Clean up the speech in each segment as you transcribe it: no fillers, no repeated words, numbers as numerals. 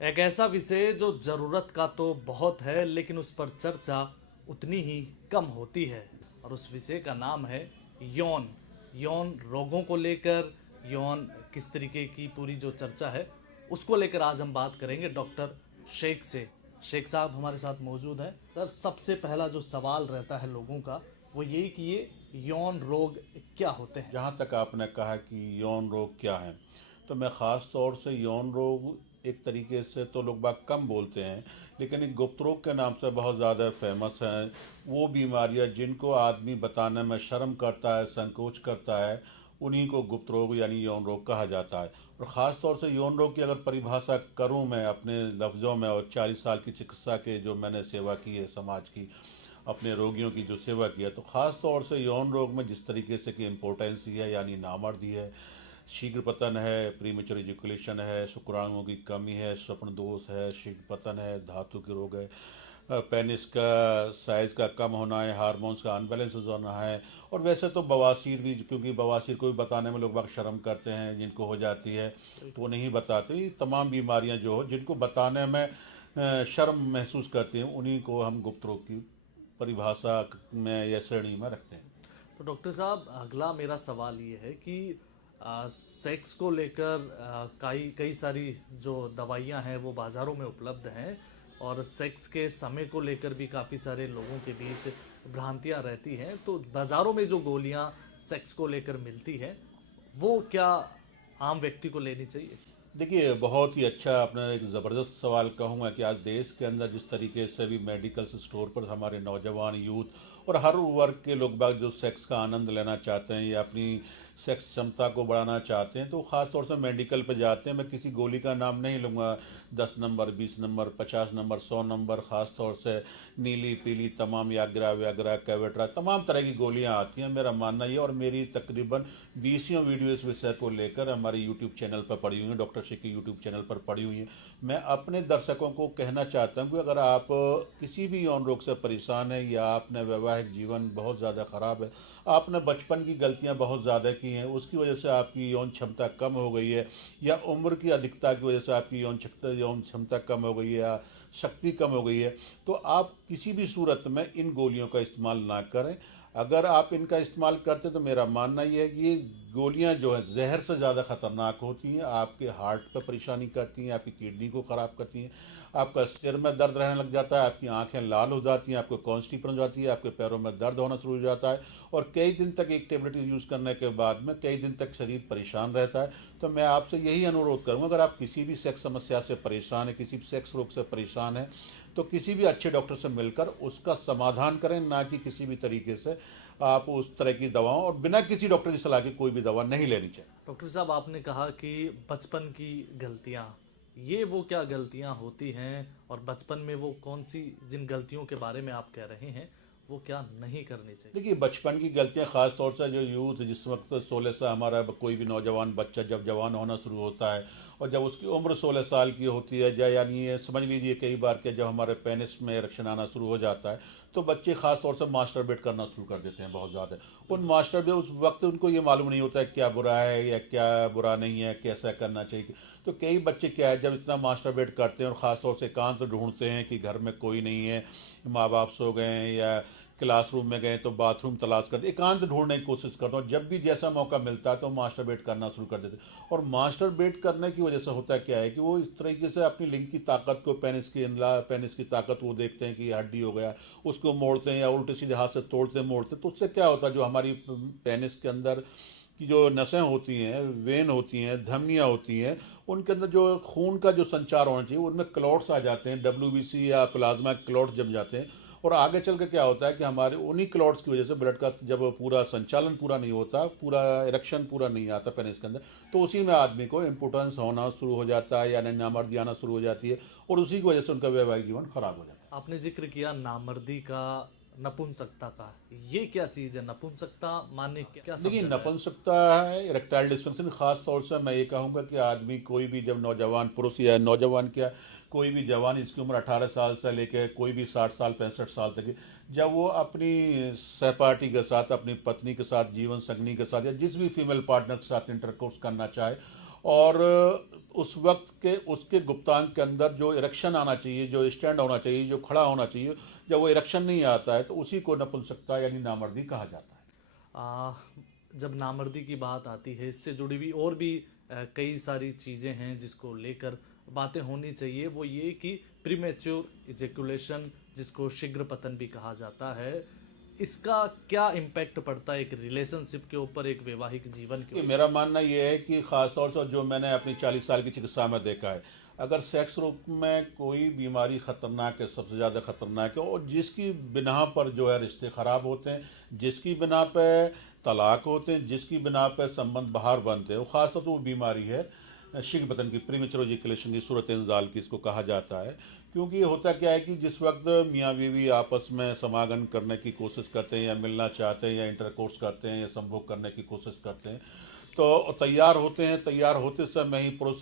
एक ऐसा विषय जो जरूरत का तो बहुत है लेकिन उस पर चर्चा उतनी ही कम होती है और उस विषय का नाम है यौन। यौन रोगों को लेकर, यौन किस तरीके की पूरी जो चर्चा है उसको लेकर आज हम बात करेंगे डॉक्टर शेख से। शेख साहब हमारे साथ मौजूद हैं। सर, सबसे पहला जो सवाल रहता है लोगों का वो यही कि ये यौन रोग क्या होते हैं। जहाँ तक आपने कहा कि यौन रोग क्या है, तो मैं ख़ास तौर से यौन रोग एक तरीके से तो लोग बाग कम बोलते हैं, लेकिन एक गुप्त रोग के नाम से बहुत ज़्यादा फेमस हैं। वो बीमारियाँ जिनको आदमी बताने में शर्म करता है, संकोच करता है, उन्हीं को गुप्त रोग यानी यौन रोग कहा जाता है। और ख़ास तौर से यौन रोग की अगर परिभाषा करूं मैं अपने लफ्ज़ों में, और 40 साल की चिकित्सा के जो मैंने सेवा की है समाज की, अपने रोगियों की जो सेवा किया, तो ख़ास तौर से यौन रोग में जिस तरीके से कि इम्पोर्टेंसी है यानी नामर्दी है, शीघ्र पतन है, प्रीमेच्योर इजैकुलेशन है, शुक्राणुओं की कमी है, स्वप्न दोष है, शीघ्र पतन है, धातु के रोग है, पेनिस का साइज़ का कम होना है, हार्मोन्स का अनबैलेंस होना है। और वैसे तो बवासीर भी, क्योंकि बवासीर को भी बताने में लोग बाग शर्म करते हैं, जिनको हो जाती है तो वो नहीं बताते। ये तमाम बीमारियां जो हो जिनको बताने में शर्म महसूस करते हैं, उन्हीं को हम गुप्त रोग की परिभाषा में या श्रेणी में रखते हैं। तो डॉक्टर साहब, अगला मेरा सवाल ये है कि सेक्स को लेकर कई कई सारी जो दवाइयां हैं वो बाज़ारों में उपलब्ध हैं और सेक्स के समय को लेकर भी काफ़ी सारे लोगों के बीच भ्रांतियां रहती हैं। तो बाज़ारों में जो गोलियां सेक्स को लेकर मिलती हैं वो क्या आम व्यक्ति को लेनी चाहिए। देखिए, बहुत ही अच्छा आपने एक ज़बरदस्त सवाल कहूँगा कि आज देश के अंदर जिस तरीके से भी मेडिकल स्टोर पर हमारे नौजवान यूथ और हर वर्ग के लोग बाग जो सेक्स का आनंद लेना चाहते हैं या अपनी सेक्स क्षमता को बढ़ाना चाहते हैं, तो ख़ास तौर से मेडिकल पर जाते हैं। मैं किसी गोली का नाम नहीं लूँगा, 10 नंबर, 20 नंबर, 50 नंबर, 100 नंबर, ख़ास तौर से नीली पीली तमाम याग्रा व्याग्रा कैवेट्रा तमाम तरह की गोलियां आती हैं। मेरा मानना ये, और मेरी तकरीबन 20 वीडियो इस विषय को लेकर हमारे यूट्यूब चैनल पर पड़ी हुई हैं, डॉक्टर शेख के यूट्यूब चैनल पर पड़ी हुई हैं। मैं अपने दर्शकों को कहना चाहता हूँ कि अगर आप किसी भी यौन रोग से परेशान है, या आपने वैवाहिक जीवन बहुत ज़्यादा ख़राब है, आपने बचपन की गलतियाँ बहुत ज़्यादा की हैं, उसकी वजह से आपकी यौन क्षमता कम हो गई है, या उम्र की अधिकता की वजह से आपकी यौन क्षमता कम हो गई है, या शक्ति कम हो गई है, तो आप किसी भी सूरत में इन गोलियों का इस्तेमाल ना करें। अगर आप इनका इस्तेमाल करते हैं तो मेरा मानना यह है कि ये गोलियां जो है जहर से ज़्यादा ख़तरनाक होती हैं, आपके हार्ट पर परेशानी करती हैं, आपकी किडनी को ख़राब करती हैं, आपका सिर में दर्द रहने लग जाता है, आपकी आंखें लाल हो जाती हैं, आपको कॉन्स्टिपेशन हो जाती है, आपके पैरों में दर्द होना शुरू हो जाता है, और कई दिन तक एक टेबलेट यूज़ करने के बाद में कई दिन तक शरीर परेशान रहता है। तो मैं आपसे यही अनुरोध करूँगा, अगर आप किसी भी सेक्स समस्या से परेशान है, किसी भी सेक्स रोग से परेशान है, तो किसी भी अच्छे डॉक्टर से मिलकर उसका समाधान करें, ना कि किसी भी तरीके से आप उस तरह की दवाओं और बिना किसी डॉक्टर की सलाह के कोई भी दवा नहीं लेनी चाहिए। डॉक्टर साहब, आपने कहा कि बचपन की गलतियां, ये वो क्या गलतियां होती हैं और बचपन में वो कौन सी जिन गलतियों के बारे में आप कह रहे हैं वो क्या नहीं करनी चाहिए। देखिए, बचपन की गलतियां खास तौर से जो यूथ जिस वक्त 16 से हमारा कोई भी नौजवान बच्चा जब जवान होना शुरू होता है, और जब उसकी उम्र 16 साल की होती है, यानी ये समझ लीजिए कई बार के जब हमारे पेनिस में इरेक्शन आना शुरू हो जाता है, तो बच्चे खास तौर से मास्टरबेट करना शुरू कर देते हैं बहुत ज़्यादा। उन मास्टरबेट उस वक्त उनको ये मालूम नहीं होता है क्या बुरा है या क्या बुरा नहीं है, कैसा करना चाहिए। तो कई बच्चे क्या है, जब इतना मास्टरबेट करते हैं और ख़ास तौर से एकांत ढूंढते हैं कि घर में कोई नहीं है, माँ बाप सो गए हैं, या क्लासरूम में गए तो बाथरूम तलाश करते, एकांत ढूंढने की कोशिश करता हूँ। जब भी जैसा मौका मिलता है तो मास्टरबेट करना शुरू कर देते। और मास्टरबेट करने की वजह से होता क्या है कि वो इस तरीके से अपनी लिंग की ताकत को, पेनिस की ताकत वो देखते हैं कि ये हड्डी हो गया, उसको मोड़ते हैं या उल्टे सीधे हाथ से तोड़ते मोड़ते, तो उससे क्या होता है, जो हमारी पेनिस के अंदर की जो नसें होती हैं, वेन होती हैं, धमनियाँ होती हैं, उनके अंदर जो खून का जो संचार होना चाहिए, उनमें क्लॉट्स आ जाते हैं, WBC या प्लाज्मा क्लॉट्स जम जाते हैं। और आगे चल के क्या होता है कि हमारे उन्हीं क्लॉट्स की वजह से ब्लड का जब पूरा संचालन पूरा नहीं होता, पूरा इरेक्शन पूरा नहीं आता पेनिस के अंदर, तो उसी में आदमी को इम्पोर्टेंस होना शुरू हो जाता है, यानी नामर्दी आना शुरू हो जाती है, और उसी की वजह से उनका वैवाहिक जीवन खराब हो जाता है। आपने जिक्र किया नामर्दी का, नपुंसकता का, ये क्या चीज है? नपुंसकता माने क्या देखिए, समझा जाए। नपुंसकता है इरेक्टाइल डिस्फंक्शन। खास तौर से मैं ये कहूँगा कि आदमी कोई भी जब नौजवान पुरुष या नौजवान क्या, कोई भी जवान, इसकी उम्र 18 साल से लेकर कोई भी 60 साल 65 साल तक की, जब वो अपनी सहपाठी के साथ, अपनी पत्नी के साथ, जीवन संगनी के साथ, या जिस भी फीमेल पार्टनर के साथ इंटरकोर्स करना चाहे, और उस वक्त के उसके गुप्तांग के अंदर जो इरेक्शन आना चाहिए, जो स्टैंड होना चाहिए, जो खड़ा होना चाहिए, जब वो इरेक्शन नहीं आता है तो उसी को नपुंसकता यानी नामर्दी कहा जाता है। आ, जब नामर्दी की बात आती है, इससे जुड़ी हुई और भी कई सारी चीज़ें हैं जिसको लेकर बातें होनी चाहिए। वो ये कि प्रीमेच्योर इजेकुलेशन, जिसको शीघ्र पतन भी कहा जाता है, इसका क्या इम्पैक्ट पड़ता है एक रिलेशनशिप के ऊपर, एक वैवाहिक जीवन के कि ऊपर? मेरा मानना ये है कि ख़ासतौर से जो मैंने अपनी 40 साल की चिकित्सा में देखा है, अगर सेक्स रोग में कोई बीमारी खतरनाक है, सबसे ज़्यादा खतरनाक है, और जिसकी बिना पर जो है रिश्ते ख़राब होते हैं, जिसकी बिना पे तलाक होते हैं, जिसकी बिना पे संबंध बाहर बनते हैं, वो ख़ासतौर पर वो बीमारी है शीघ्र पतन की, प्रीमेच्योर इजैकुलेशन की, सूरत इंजाल की इसको कहा जाता है। क्योंकि होता क्या है कि जिस वक्त मियाँ बीवी आपस में समागम करने की कोशिश करते हैं, या मिलना चाहते हैं, या इंटरकोर्स करते हैं, या संभोग करने की कोशिश करते हैं, तो तैयार होते हैं, तैयार होते समय ही पुरुष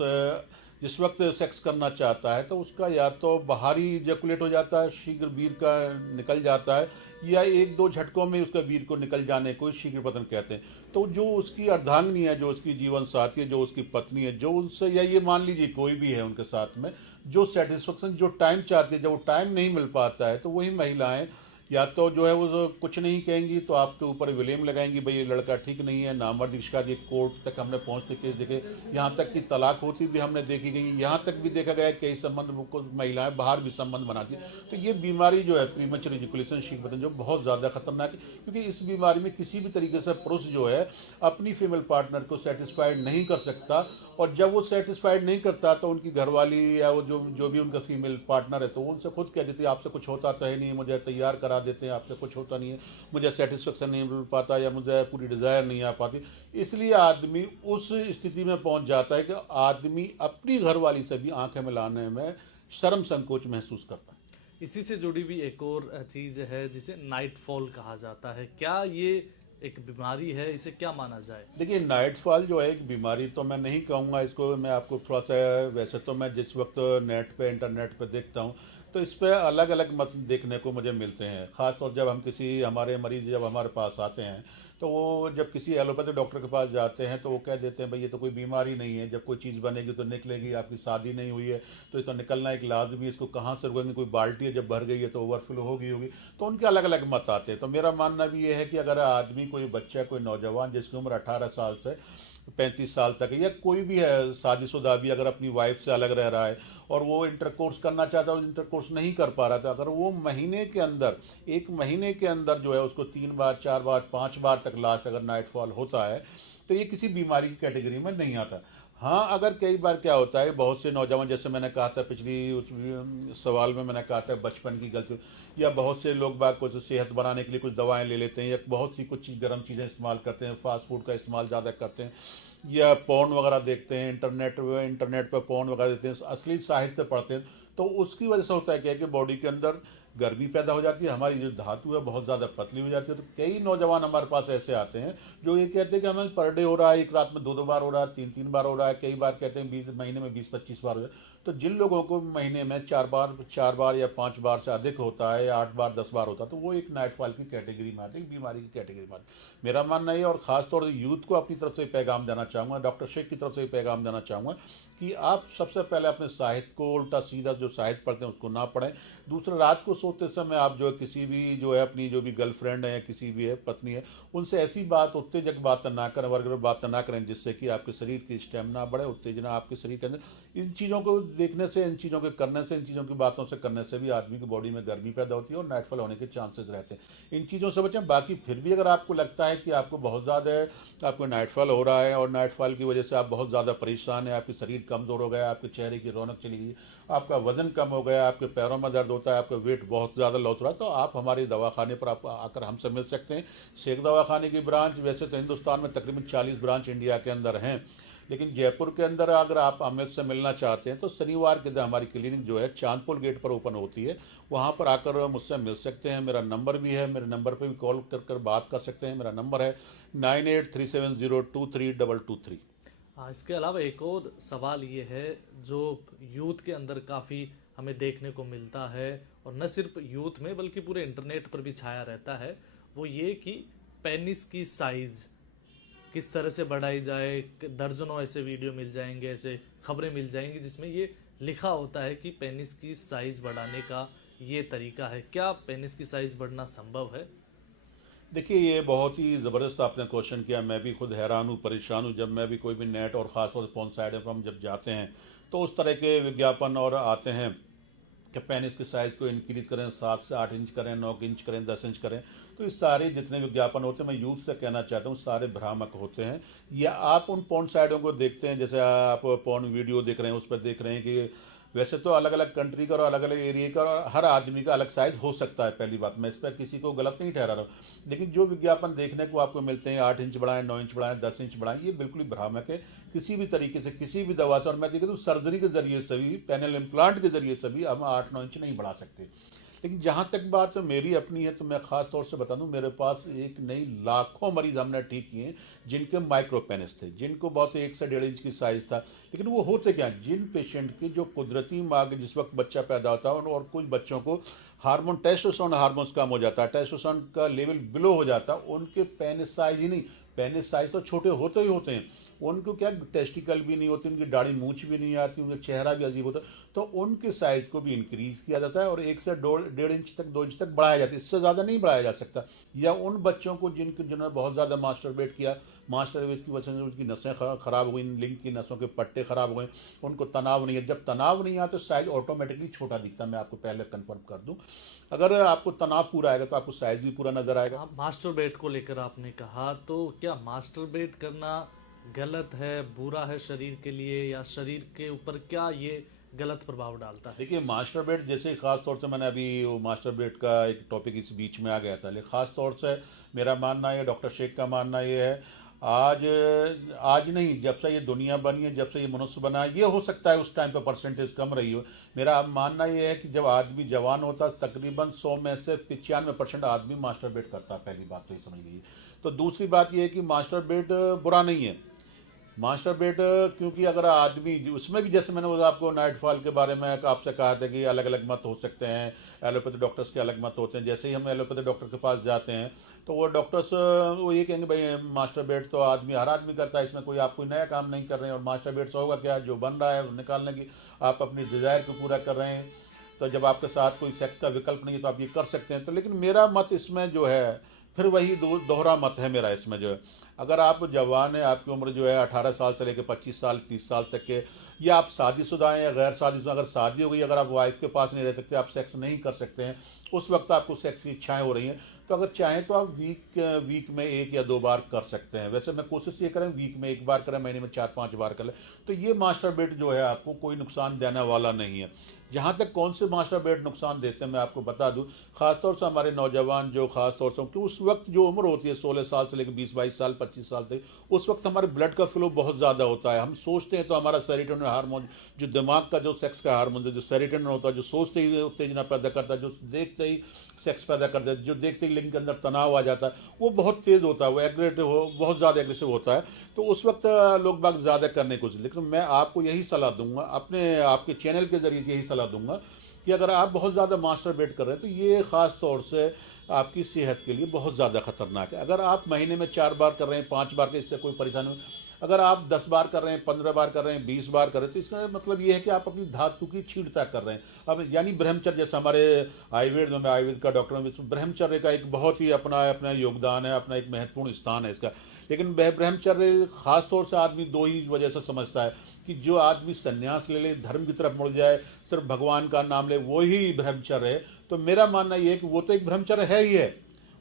जिस वक्त सेक्स करना चाहता है तो उसका या तो बाहरी इजैकुलेट हो जाता है, शीघ्र वीर का निकल जाता है, या एक दो झटकों में उसका वीर को निकल जाने को शीघ्र पतन कहते हैं। तो जो उसकी अर्धांगिनी है, जो उसकी जीवन साथी है, जो उसकी पत्नी है, जो उनसे, या ये मान लीजिए कोई भी है उनके साथ में, जो सेटिस्फेक्शन, जो टाइम चाहती है, जब वो टाइम नहीं मिल पाता है तो वही महिलाएं या तो जो है वो कुछ नहीं कहेंगी, तो आपके ऊपर विलेम लगाएंगी, भाई ये लड़का ठीक नहीं है, नामर्दी की शिकायत, ये कोर्ट तक हमने पहुंचते केस देखे, यहाँ तक कि तलाक होती भी हमने देखी गई, यहाँ तक भी देखा गया कई संबंध को महिलाएं बाहर भी संबंध बनाती है। तो ये बीमारी जो है प्रीमेच्योर इजैकुलेशन शीघ्र पतन, जो बहुत ज़्यादा खतरनाक है, क्योंकि इस बीमारी में किसी भी तरीके से पुरुष जो है अपनी फीमेल पार्टनर को सेटिस्फाइड नहीं कर सकता, और जब वो सेटिस्फाइड नहीं करता तो उनकी घरवाली या वो जो जो भी उनका फीमेल पार्टनर है, तो वो उनसे खुद कह देती है आपसे कुछ होता तो है नहीं, मुझे तैयार करा देते हैं, आपसे कुछ होता नहीं है, मुझे सेटिस्फेक्शन नहीं मिल पाता, या मुझे पूरी डिज़ायर नहीं आ पाती। इसलिए आदमी उस स्थिति में पहुंच जाता है कि आदमी अपनी घरवाली से भी आंखें मिलाने में शर्म संकोच महसूस करता है। इसी से जुड़ी हुई एक और चीज़ है जिसे नाइटफॉल कहा जाता है। क्या ये एक बीमारी है? इसे क्या माना जाए? देखिए, नाइटफॉल जो है एक बीमारी तो मैं नहीं कहूँगा इसको, मैं आपको थोड़ा सा, वैसे तो मैं जिस वक्त नेट पे, इंटरनेट पे देखता हूँ, तो इस पे अलग अलग मत देखने को मुझे मिलते हैं। ख़ासतौर जब हम किसी, हमारे मरीज जब हमारे पास आते हैं, तो वो जब किसी एलोपैथिक डॉक्टर के पास जाते हैं तो वो कह देते हैं भाई ये तो कोई बीमारी नहीं है, जब कोई चीज़ बनेगी तो निकलेगी, आपकी शादी नहीं हुई है तो ये तो निकलना एक लाजमी है, इसको कहाँ से रुकेंगे, कोई बाल्टी है जब भर गई है तो ओवरफ्लो होगी। तो उनके अलग अलग मत आते हैं। तो मेरा मानना भी ये है कि अगर आदमी, कोई बच्चा, कोई नौजवान जिसकी उम्र 18 साल से 35 साल तक है, या कोई भी है शादीशुदा भी, अगर अपनी वाइफ से अलग रह रहा है और वो इंटरकोर्स करना चाहता है और इंटरकोर्स नहीं कर पा रहा था, अगर वो महीने के अंदर, एक महीने के अंदर जो है उसको 3 बार, 4 बार, 5 बार तक लास्ट अगर नाइटफॉल होता है, तो ये किसी बीमारी की कैटेगरी में नहीं आता। हाँ, अगर कई बार क्या होता है, बहुत से नौजवान, जैसे मैंने कहा था पिछली उस सवाल में, मैंने कहा था बचपन की गलती, या बहुत से लोग बाग कुछ सेहत बनाने के लिए कुछ दवाएं ले लेते हैं, या बहुत सी कुछ गर्म चीज़ें इस्तेमाल करते हैं, फास्ट फूड का इस्तेमाल ज़्यादा करते हैं, या पोर्न वगैरह देखते हैं, इंटरनेट पर पोर्न वगैरह देखते हैं, असली साहित्य पढ़ते हैं, तो उसकी वजह से होता है क्या है कि बॉडी के अंदर गर्मी पैदा हो जाती है, हमारी जो धातु है बहुत ज़्यादा पतली हो जाती है। तो कई नौजवान हमारे पास ऐसे आते हैं जो ये कहते हैं कि हमें पर डे हो रहा है, एक रात में 2-2 बार हो रहा है, 3-3 बार हो रहा है, कई बार कहते हैं 20 महीने में 20-25 बार हो जाए। तो जिन लोगों को महीने में 4 बार या 5 बार से अधिक होता है, या 8 बार 10 बार होता है, तो वो एक नाइटफॉल की कैटेगरी में आते हैं, बीमारी की कैटेगरी में आते हैं। मेरा मानना है, और ख़ासतौर से यूथ को अपनी तरफ से पैगाम देना चाहूँगा, डॉक्टर शेख की तरफ से पैगाम देना चाहूँगा कि आप सबसे पहले अपने साहित्य को, उल्टा सीधा जो साहित्य पढ़ते हैं उसको ना पढ़ें। दूसरा, रात को सोते समय आप जो है किसी भी जो है अपनी जो भी गर्लफ्रेंड है या किसी भी है पत्नी है, उनसे ऐसी बात, उत्तेजक बात ना करें, वर्गर बात ना करें जिससे कि आपके शरीर की स्टेमिना बढ़े, उत्तेजना आपके शरीर के अंदर। इन चीज़ों को देखने से, इन चीज़ों के करने से, इन चीज़ों की बातों से करने से भी आदमी की बॉडी में गर्मी पैदा होती है और नाइटफॉल होने के चांसेस रहते हैं। इन चीज़ों से बचें। बाकी फिर भी अगर आपको लगता है कि आपको बहुत ज़्यादा आपको नाइटफॉल हो रहा है और नाइटफॉल की वजह से आप बहुत ज़्यादा परेशान हैं, आपके शरीर कमज़ोर हो गया, आपके चेहरे की रौनक चली गई, आपका वजन कम हो गया, आपके पैरों में दर्द होता है, आपका वेट बहुत ज़्यादा लॉस हो रहा है, तो आप हमारे दवाखाने पर आप आकर हमसे मिल सकते हैं। शेख दवाखाने की ब्रांच, वैसे तो हिंदुस्तान में तकरीबन 40 ब्रांच इंडिया के अंदर हैं, लेकिन जयपुर के अंदर अगर आप अमित से मिलना चाहते हैं तो शनिवार के दिन हमारी क्लिनिक जो है चांदपुर गेट पर ओपन होती है, वहाँ पर आकर मुझसे मिल सकते हैं। मेरा नंबर भी है, मेरे नंबर पर भी कॉल कर बात कर सकते हैं। मेरा नंबर है 9837023223। हाँ, इसके अलावा एक और सवाल ये है जो यूथ के अंदर काफ़ी हमें देखने को मिलता है, और न सिर्फ यूथ में बल्कि पूरे इंटरनेट पर भी छाया रहता है, वो ये कि पेनिस की साइज़ किस तरह से बढ़ाई जाए। दर्जनों ऐसे वीडियो मिल जाएंगे, ऐसे खबरें मिल जाएंगी जिसमें ये लिखा होता है कि पेनिस की साइज बढ़ाने का ये तरीका है। क्या पेनिस की साइज बढ़ना संभव है? देखिए, ये बहुत ही ज़बरदस्त आपने क्वेश्चन किया। मैं भी खुद हैरान हूँ, परेशान हूँ। जब मैं भी कोई भी नेट और ख़ास तौर से पोर्न साइट पर हम जब जाते हैं तो उस तरह के विज्ञापन और आते हैं कि पेनिस की साइज़ को इंक्रीज करें, 7 से 8 इंच करें, 9 इंच करें, 10 इंच करें। तो ये सारे जितने विज्ञापन होते हैं, मैं यूथ से कहना चाहता हूँ, सारे भ्रामक होते हैं। या आप उन पोर्न साइटों को देखते हैं, जैसे आप पोर्न वीडियो देख रहे हैं, उस पर देख रहे हैं कि वैसे तो अलग अलग कंट्री का और अलग अलग एरिया का और हर आदमी का अलग साइज हो सकता है। पहली बात, मैं इस पर किसी को गलत नहीं ठहरा रहा हूँ, लेकिन जो विज्ञापन देखने को आपको मिलते हैं, 8 इंच बढ़ाएं, 9 इंच बढ़ाएं, 10 इंच बढ़ाएं, ये बिल्कुल ही भ्रामक है। किसी भी तरीके से, किसी भी दवा से, और मैं देखा तो सर्जरी के जरिए से भी, पेनल इम्प्लांट के जरिए से भी हम 8-9 इंच नहीं बढ़ा सकते। लेकिन जहाँ तक बात मेरी अपनी है, तो मैं ख़ास तौर से बता दूं, मेरे पास एक नहीं लाखों मरीज हमने ठीक किए हैं जिनके माइक्रो पेनिस थे, जिनको बहुत 1 से 1.5 इंच की साइज़ था। लेकिन वो होते क्या, जिन पेशेंट के जो कुदरती माँ के जिस वक्त बच्चा पैदा होता है, और कुछ बच्चों को हार्मोन, टेस्टोस्टेरोन हार्मोन्स कम हो जाता है, टेस्टोस्टेरोन का लेवल बिलो हो जाता है, उनके पेनिस साइज ही नहीं, पेनिस साइज तो छोटे होते ही होते हैं, उनको क्या टेस्टिकल भी नहीं होती, उनकी दाढ़ी मूछ भी नहीं आती, उनका चेहरा भी अजीब होता है, तो उनके साइज को भी इंक्रीज किया जाता है और 1 से 1.5 इंच तक, 2 इंच तक बढ़ाया जाता है। इससे ज़्यादा नहीं बढ़ाया जा सकता। या उन बच्चों को जिन्होंने बहुत ज़्यादा मास्टरबेट किया, मास्टरबेट की वजह से उनकी नसें खराब हो गई, लिंग की नसों के पट्टे खराब हो गए, उनको तनाव नहीं है। जब तनाव नहीं आता तो साइज ऑटोमेटिकली छोटा दिखता है। मैं आपको पहले कन्फर्म कर दूं, अगर आपको तनाव पूरा आएगा तो आपको साइज भी पूरा नजर आएगा। आप मास्टरबेट को लेकर आपने कहा, तो क्या मास्टरबेट करना गलत है, बुरा है शरीर के लिए, या शरीर के ऊपर क्या ये गलत प्रभाव डालता है? देखिए, मास्टरबेट जैसे खास तौर से, मैंने अभी वो मास्टरबेट का एक टॉपिक इस बीच में आ गया था, लेकिन खास तौर से मेरा मानना है, डॉक्टर शेख का मानना ये है, आज आज नहीं, जब से ये दुनिया बनी है, जब से ये मनुष्य बना है, ये हो सकता है उस टाइम पे परसेंटेज कम रही हो। मेरा मानना ये है कि जब आदमी जवान होता है, तकरीबन 100 में से 95% आदमी मास्टरबेट करता है। पहली बात तो ये समझ लीजिए। तो दूसरी बात ये है कि मास्टरबेट बुरा नहीं है। मास्टरबेट, क्योंकि अगर आदमी उसमें भी, जैसे मैंने वो आपको नाइटफॉल के बारे में आपसे कहा था कि अलग अलग मत हो सकते हैं, एलोपैथी डॉक्टर्स के अलग मत होते हैं। जैसे ही हम एलोपैथी डॉक्टर के पास जाते हैं तो वो डॉक्टर्स वो ये कहेंगे, भाई मास्टरबेट तो हर आदमी करता है, इसमें कोई आप कोई नया काम नहीं कर रहे हैं, और मास्टरबेट से होगा क्या, जो बन रहा है वो निकालने की, आप अपनी डिज़ायर को पूरा कर रहे हैं। तो जब आपके साथ कोई सेक्स का विकल्प नहीं है तो आप ये कर सकते हैं। तो लेकिन मेरा मत इसमें जो है, फिर वही दोहरा मत है मेरा इसमें जो है, अगर आप जवान हैं, आपकी उम्र जो है 18 साल से लेकर 25 साल 30 साल तक के, या आप शादीशुदा हैं या गैर शादीशुदा, अगर शादी हो गई, अगर आप वाइफ के पास नहीं रह सकते, आप सेक्स नहीं कर सकते हैं, उस वक्त आपको सेक्स की इच्छाएं हो रही हैं, तो अगर चाहें तो आप वीक में 1 या 2 बार कर सकते हैं। वैसे मैं कोशिश ये करें वीक में 1 बार करें, महीने में 4-5 बार कर लें, तो ये मास्टरबेट जो है आपको कोई नुकसान देने वाला नहीं है। जहाँ तक कौन से मास्टरबेट नुकसान देते हैं मैं आपको बता दूं, खासतौर से हमारे नौजवान जो खासतौर से, कि उस वक्त जो उम्र होती है 16 साल से लेकर 20-22 साल 25 साल तक, उस वक्त हमारे ब्लड का फ्लो बहुत ज़्यादा होता है। हम सोचते हैं तो हमारा सेरोटोनिन हार्मोन, जो दिमाग का जो सेक्स का हार्मोन, जो सेरोटोनिन होता है, जो सोचते ही उत्तेजना पैदा करता है, जो देखते ही सेक्स पैदा करता है, जो देखते ही लिंग के अंदर तनाव आ जाता है, वो बहुत तेज़ होता है, वो एग्रेसिव बहुत ज़्यादा एग्रेसिव होता है। तो उस वक्त लोग बाग ज़्यादा करने की कोशिश, लेकिन मैं आपको यही सलाह दूंगा, अपने आपके चैनल के जरिए यही सलाह दूंगा कि अगर आप बहुत ज़्यादा मास्टरबेट कर रहे हैं तो ये ख़ास तौर से आपकी सेहत के लिए बहुत ज़्यादा खतरनाक है। अगर आप महीने में 4 बार कर रहे हैं, 5 बार के, इससे कोई परेशानी नहीं। अगर आप 10 बार कर रहे हैं, 15 बार कर रहे हैं, 20 बार कर रहे हैं, तो इसका मतलब ये है कि आप अपनी धातु की छीड़ता कर रहे हैं। अब यानी ब्रह्मचर्य, जैसे हमारे आयुर्वेद में, आयुर्वेद का डॉक्टर में, ब्रह्मचर्य का एक बहुत ही अपना योगदान है, अपना एक महत्वपूर्ण स्थान है इसका। लेकिन वह ब्रह्मचर्य खास तौर से आदमी 2 ही वजह से समझता है, कि जो आदमी संन्यास ले ले, धर्म की तरफ मुड़ जाए, सिर्फ भगवान का नाम ले, वो ही ब्रह्मचर्य है। तो मेरा मानना ये है कि वो तो एक ब्रह्मचर्य है ही है,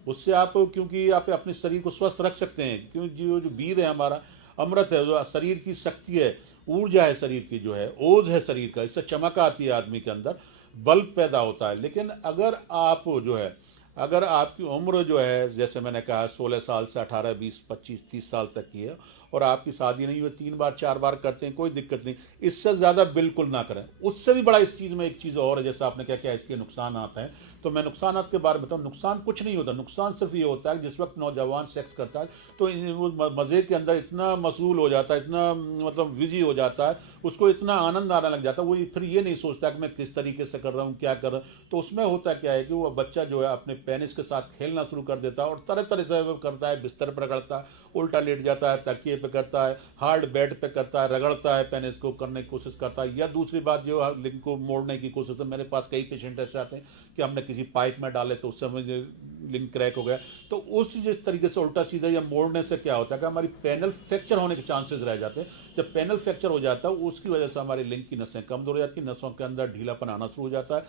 उससे आप, क्योंकि आप अपने शरीर को स्वस्थ रख सकते हैं, क्योंकि जो वीर है हमारा, अमृत है, जो शरीर की शक्ति है, ऊर्जा है शरीर की, जो है ओज है शरीर का, इससे चमक आती है आदमी के अंदर, बल पैदा होता है। लेकिन अगर आप जो है, अगर आपकी उम्र जो है, जैसे मैंने कहा 16 साल से 18, 20, 25, 30 साल तक की है, और आपकी शादी नहीं हुई, 3 बार 4 बार करते हैं, कोई दिक्कत नहीं, इससे ज़्यादा बिल्कुल ना करें। उससे भी बड़ा इस चीज़ में एक चीज़ और है, जैसे आपने क्या इसके नुकसान आते हैं, तो मैं नुकसान के बारे में बताऊँ। नुकसान कुछ नहीं होता, नुकसान सिर्फ ये होता है, जिस वक्त नौजवान सेक्स करता है तो वो मज़े के अंदर इतना मशगूल हो जाता है, इतना मतलब बिजी हो जाता है, उसको इतना आनंद आने लग जाता है, वो फिर ये नहीं सोचता कि मैं किस तरीके से कर रहा हूँ, क्या कर रहा हूँ। तो उसमें होता क्या है कि वो बच्चा जो है अपने पेनिस के साथ खेलना शुरू कर देता है और तरह तरह से वो करता है, बिस्तर पर रगड़ता है, उल्टा लेट जाता है, तकिए पे करता है, हार्ड बेड पे करता है, रगड़ता है, पेनिस को करने की कोशिश करता है। या दूसरी बात जो लिंक को मोड़ने की कोशिश, तो मेरे पास कई पेशेंट ऐसे आते हैं कि हमने किसी पाइप में डाले तो उस समय लिंक क्रैक हो गया। तो उस जिस तरीके से उल्टा सीधा या मोड़ने से क्या होता है कि हमारी पैनल फ्रैक्चर होने के चांसेस रह जाते हैं। जब पैनल फ्रैक्चर हो जाता है उसकी वजह से हमारी लिंक की नसें कमजोर हो जाती है, नसों के अंदर ढीलापन आना शुरू हो जाता है,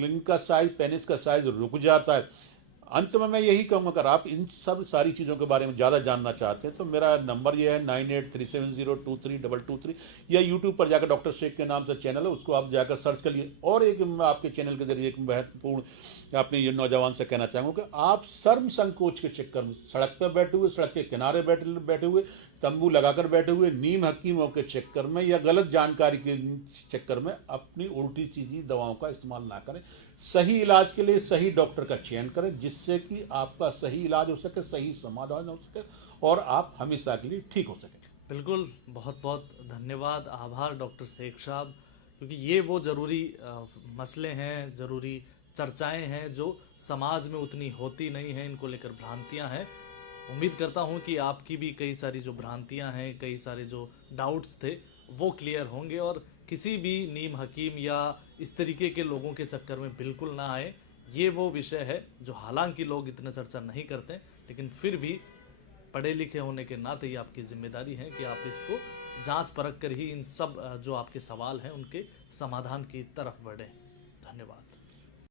लिंक का साइज, पेनिस का साइज रुक जाता है। अंत में मैं यही कहूँगा, अगर आप इन सब सारी चीज़ों के बारे में ज़्यादा जानना चाहते हैं तो मेरा नंबर ये है 9837023223, या यूट्यूब पर जाकर डॉक्टर शेख के नाम से चैनल है, उसको आप जाकर सर्च कर लिए। और एक मैं आपके चैनल के जरिए एक महत्वपूर्ण अपने ये नौजवान से कहना चाहूँगा कि आप शर्म संकोच के चक्कर में सड़क पर बैठे हुए, सड़क के किनारे बैठे हुए, तंबू लगाकर बैठे हुए, नीम हकीमों के चक्कर में या गलत जानकारी के चक्कर में अपनी उल्टी सीधी दवाओं का इस्तेमाल ना करें। सही इलाज के लिए सही डॉक्टर का चयन करें, जिससे कि आपका सही इलाज हो सके, सही समाधान हो सके और आप हमेशा के लिए ठीक हो सके। बिल्कुल, बहुत बहुत धन्यवाद, आभार डॉक्टर शेख साहब, क्योंकि ये वो ज़रूरी मसले हैं, ज़रूरी चर्चाएं हैं जो समाज में उतनी होती नहीं हैं, इनको लेकर भ्रांतियां हैं। उम्मीद करता हूं कि आपकी भी कई सारी जो भ्रांतियां हैं, कई सारे जो डाउट्स थे वो क्लियर होंगे और किसी भी नीम हकीम या इस तरीके के लोगों के चक्कर में बिल्कुल ना आए। ये वो विषय है जो हालांकि लोग इतना चर्चा नहीं करते, लेकिन फिर भी पढ़े लिखे होने के नाते ये आपकी जिम्मेदारी है कि आप इसको जांच परख कर ही इन सब जो आपके सवाल हैं उनके समाधान की तरफ बढ़ें। धन्यवाद।